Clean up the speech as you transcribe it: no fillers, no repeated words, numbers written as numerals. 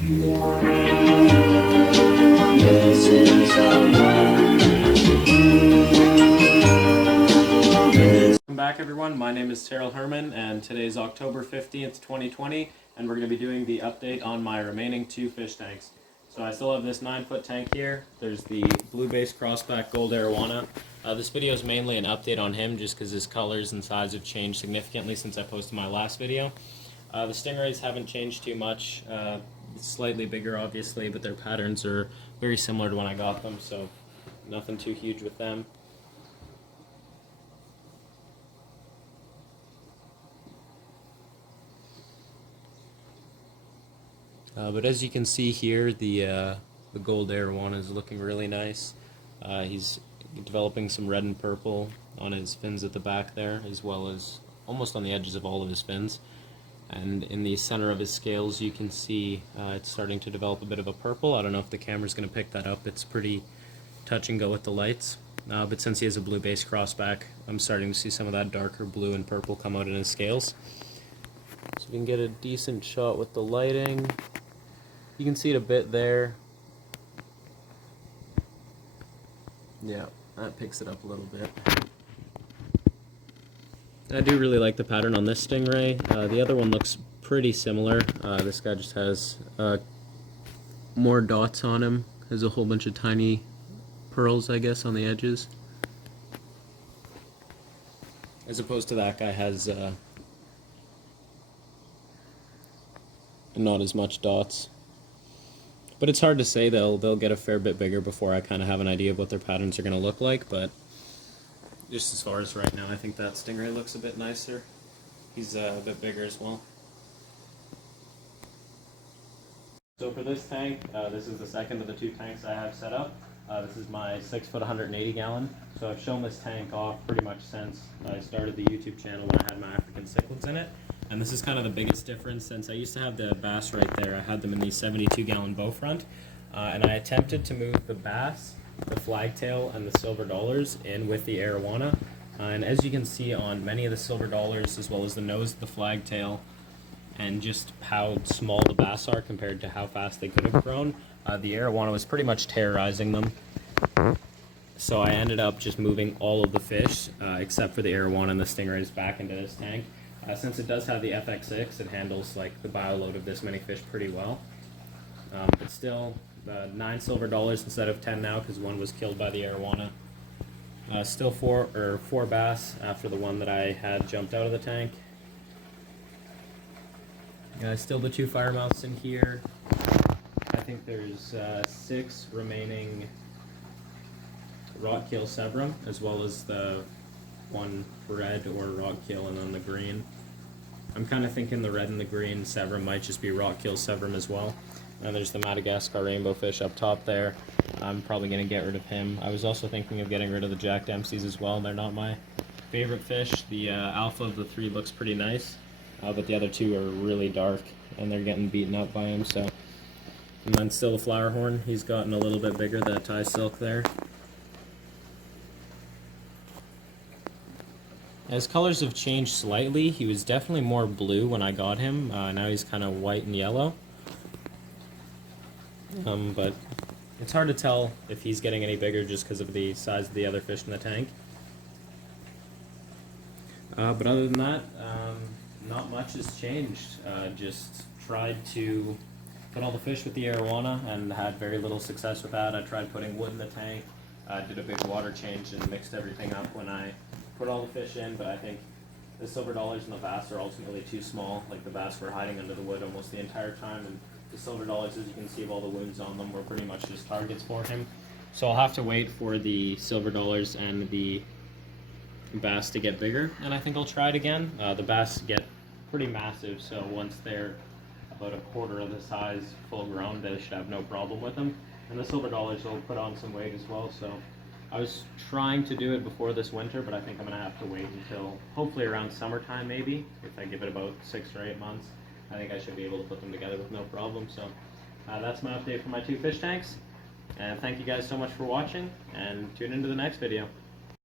Welcome back, everyone. My name is Terrill Herrmann, and today is October 15th, 2020, and we're going to be doing the update on my remaining 2 fish tanks. So I still have this 9-foot tank here. There's the blue base crossback gold Arowana. This video is mainly an update on him just because his colors and size have changed significantly since I posted my last video. The stingrays haven't changed too much. Slightly bigger, obviously, but their patterns are very similar to when I got them, so nothing too huge with them. But as you can see here, the gold Arowana is looking really nice. He's developing some red and purple on his fins at the back there, as well as almost on the edges of all of his fins. And in the center of his scales, you can see it's starting to develop a bit of a purple. I don't know if the camera's going to pick that up. It's pretty touch and go with the lights. But since he has a blue base crossback, I'm starting to see some of that darker blue and purple come out in his scales. So we can get a decent shot with the lighting. You can see it a bit there. Yeah, that picks it up a little bit. I do really like the pattern on this stingray. The other one looks pretty similar. This guy just has more dots on him. Has a whole bunch of tiny pearls, I guess, on the edges. As opposed to that guy has not as much dots. But it's hard to say. They'll get a fair bit bigger before I kind of have an idea of what their patterns are going to look like, but just as far as right now, I think that stingray looks a bit nicer. He's a bit bigger as well. So for this tank, this is the second of the 2 tanks I have set up. This is my 6-foot 180 gallon. So I've shown this tank off pretty much since I started the YouTube channel when I had my African cichlids in it. And this is kind of the biggest difference since I used to have the bass right there. I had them in the 72-gallon bow front. And I attempted to move the bass, the flagtail, and the silver dollars in with the Arowana. And as you can see on many of the silver dollars, as well as the nose of the flagtail, and just how small the bass are compared to how fast they could have grown, the Arowana was pretty much terrorizing them. So I ended up just moving all of the fish, except for the Arowana and the stingrays, back into this tank. Since it does have the FX6, it handles like the bioload of this many fish pretty well. But still, 9 silver dollars instead of 10 now because one was killed by the Arowana. Still 4 bass after the one that I had jumped out of the tank. Still the 2 firemouths in here. I think there's 6 remaining rockkill Severum, as well as the 1 red or rockkill and then the green. I'm kind of thinking the red and the green Severum might just be rockkill Severum as well. And there's the Madagascar rainbow fish up top there. I'm probably going to get rid of him. I was also thinking of getting rid of the Jack Dempseys as well. They're not my favorite fish. The alpha of the 3 looks pretty nice, but the other 2 are really dark and they're getting beaten up by him. So, and then still the flower horn. He's gotten a little bit bigger, that Thai silk there. His colors have changed slightly. He was definitely more blue when I got him. Now he's kind of white and yellow. But it's hard to tell if he's getting any bigger just because of the size of the other fish in the tank. But other than that, not much has changed. Just tried to put all the fish with the Arowana and had very little success with that. I tried putting wood in the tank, did a big water change and mixed everything up when I put all the fish in, but I think the silver dollars and the bass are ultimately too small. Like the bass were hiding under the wood almost the entire time, and the silver dollars, as you can see, of all the wounds on them, were pretty much just targets for him. So I'll have to wait for the silver dollars and the bass to get bigger, and I think I'll try it again. The bass get pretty massive, so once they're about 1/4 of the size, full grown, they should have no problem with them. And the silver dollars will put on some weight as well, so I was trying to do it before this winter, but I think I'm going to have to wait until hopefully around summertime maybe. If I give it about 6 or 8 months, I think I should be able to put them together with no problem. So that's my update for my 2 fish tanks. And thank you guys so much for watching, and tune into the next video.